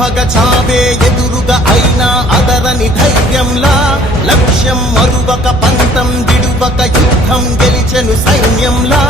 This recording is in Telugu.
పగ చావే ఎదురుగా అయినా అదరని ధైర్యంలా లక్ష్యం మరువక పంతం విడువక యుద్ధం గెలిచెను సైన్యంలా